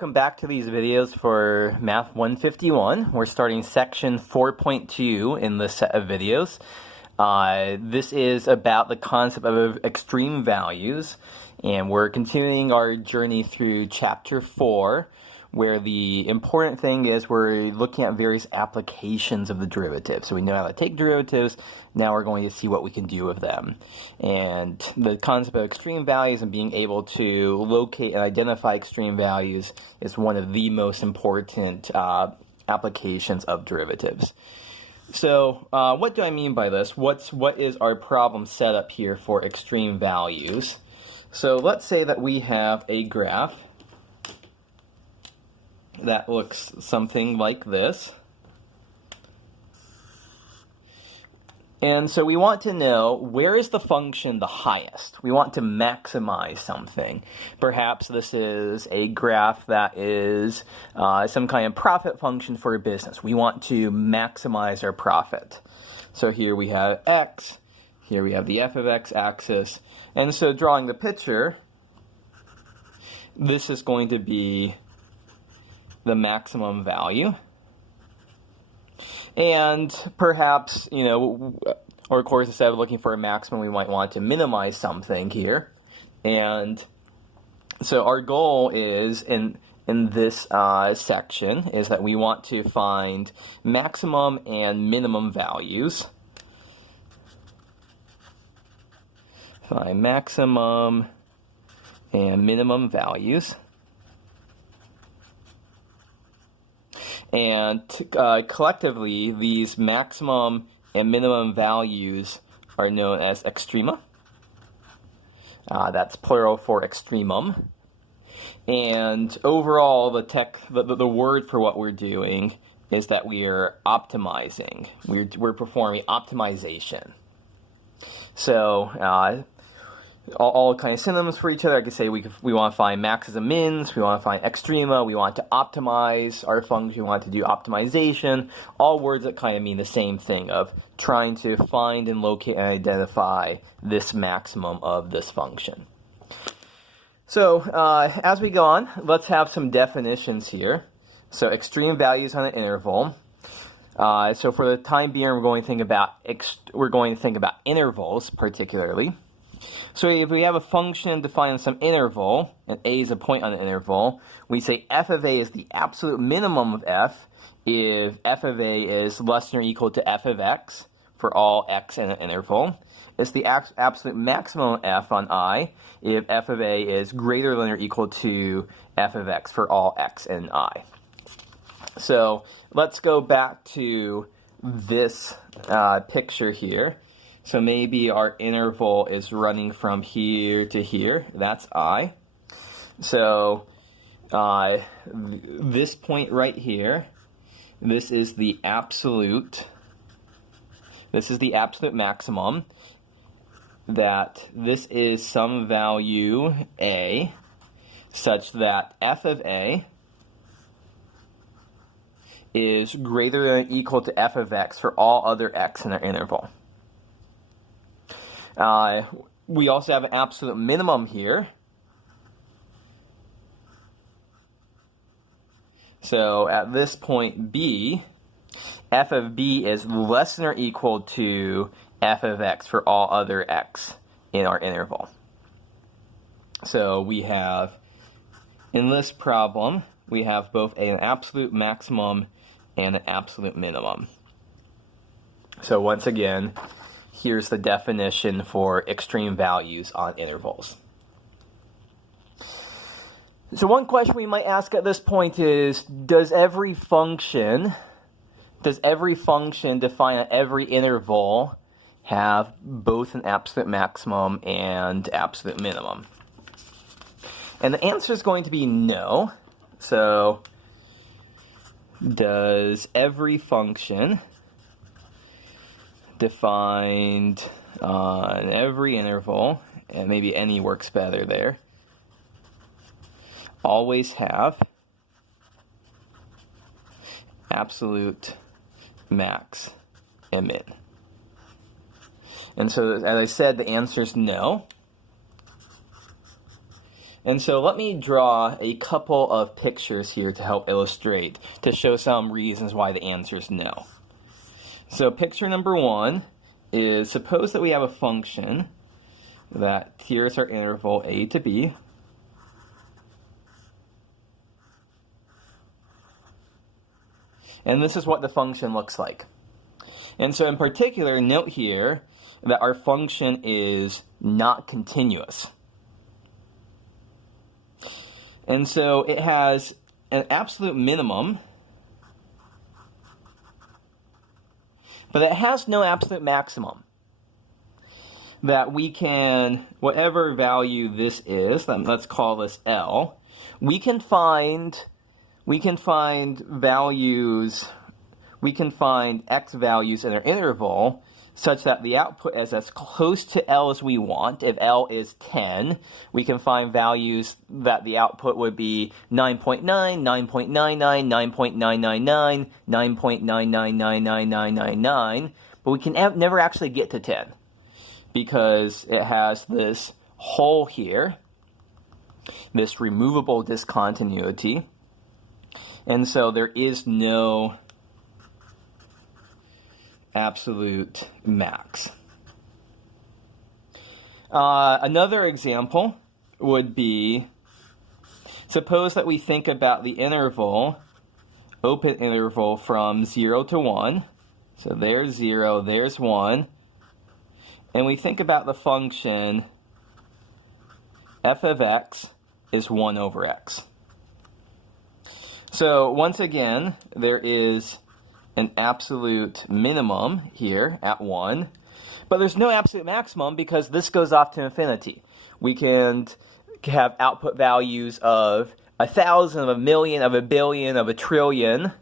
welcome back to these videos for Math 151. We're starting section 4.2 in this set of videos. This is about the concept of extreme values, and we're continuing our journey through chapter 4, where the important thing is we're looking at various applications of the derivative. So we know how to take derivatives, now we're going to see what we can do with them. And the concept of extreme values and being able to locate and identify extreme values is one of the most important applications of derivatives. So what do I mean by this? What is our problem set up here for extreme values? So let's say that we have a graph that looks something like this. And so we want to know, where is the function the highest? We want to maximize something. Perhaps this is a graph that is some kind of profit function for a business. We want to maximize our profit. So here we have x, here we have the f of x axis, and so drawing the picture, this is going to be the maximum value. And perhaps, or of course, instead of looking for a maximum, we might want to minimize something here. And so our goal is, in this section, is that we want to find maximum and minimum values. Find maximum and minimum values. And collectively, these maximum and minimum values are known as extrema. That's plural for extremum. And overall, the word for what we're doing is that we are optimizing. We're performing optimization. So all kind of synonyms for each other. I could say we want to find maxes and mins, we want to find extrema, we want to optimize our function, we want to do optimization. All words that kind of mean the same thing, of trying to find and locate and identify this maximum of this function. So as we go on, let's have some definitions here. So extreme values on an interval. So for the time being, we're going to think about intervals particularly. So if we have a function defined on some interval, and a is a point on the interval, we say f of a is the absolute minimum of f if f of a is less than or equal to f of x for all x in an interval. It's the absolute maximum of f on I if f of a is greater than or equal to f of x for all x in I. So let's go back to this picture here. So maybe our interval is running from here to here. That's I. So this point right here, this is the absolute maximum. That this is some value a such that f of a is greater than or equal to f of x for all other x in our interval. We also have an absolute minimum here. So at this point b, f of b is less than or equal to f of x for all other x in our interval. So we have, in this problem, we have both an absolute maximum and an absolute minimum. So once again, here's the definition for extreme values on intervals. So one question we might ask at this point is, does every function defined at every interval have both an absolute maximum and absolute minimum? And the answer is going to be no. So does every function defined on every interval, and maybe any works better there, always have absolute max and min? And so, as I said, the answer is no. And so let me draw a couple of pictures here to help illustrate, to show some reasons why the answer is no. So picture number one is, suppose that we have a function that here's our interval a to b. And this is what the function looks like. And so in particular, note here that our function is not continuous. And so it has an absolute minimum, but it has no absolute maximum. That we can, whatever value this is, let's call this L, we can find values, we can find x values in our interval such that the output is as close to L as we want. If L is 10, we can find values that the output would be 9.9, 9.99, 9.999, 9.9999999, but we can never actually get to 10 because it has this hole here, this removable discontinuity, and so there is no absolute max. Another example would be, suppose that we think about the interval, open interval from 0 to 1. So there's 0, there's 1. And we think about the function f of x is 1 over x. So once again, there is an absolute minimum here at 1, but there's no absolute maximum because this goes off to infinity. We can have output values of 1,000, of 1,000,000, of 1,000,000,000, of 1,000,000,000,000,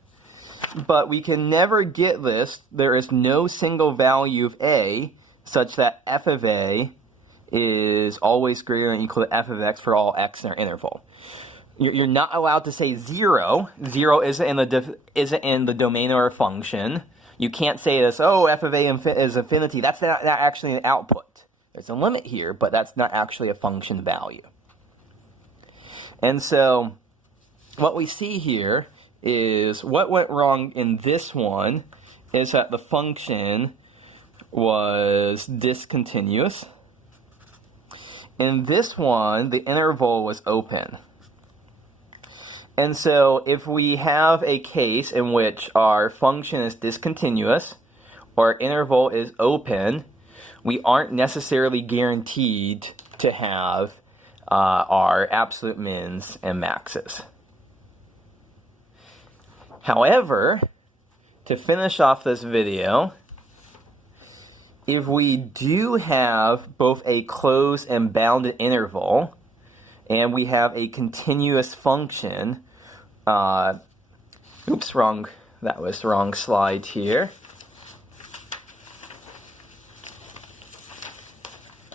but we can never get this. There is no single value of a such that f of a is always greater than or equal to f of x for all x in our interval. You're not allowed to say 0. 0 isn't in the domain of our function. You can't say this, oh, f of a is infinity. That's not actually an output. There's a limit here, but that's not actually a function value. And so what we see here is what went wrong in this one is that the function was discontinuous. In this one, the interval was open. And so if we have a case in which our function is discontinuous or our interval is open, we aren't necessarily guaranteed to have our absolute mins and maxes. However, to finish off this video, if we do have both a closed and bounded interval, and we have a continuous function, oops, wrong, that was the wrong slide here.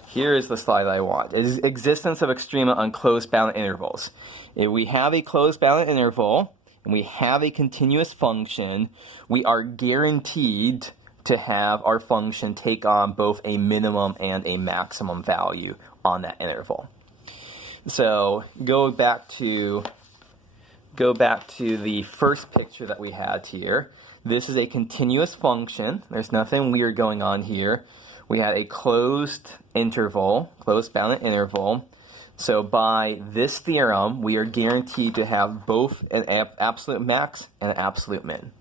Here is the slide I want. It is existence of extrema on closed bounded intervals. If we have a closed bounded interval, and we have a continuous function, we are guaranteed to have our function take on both a minimum and a maximum value on that interval. So go back to the first picture that we had here. This is a continuous function. There's nothing weird going on here. We had a closed interval, closed bounded interval. So by this theorem, we are guaranteed to have both an absolute max and an absolute min.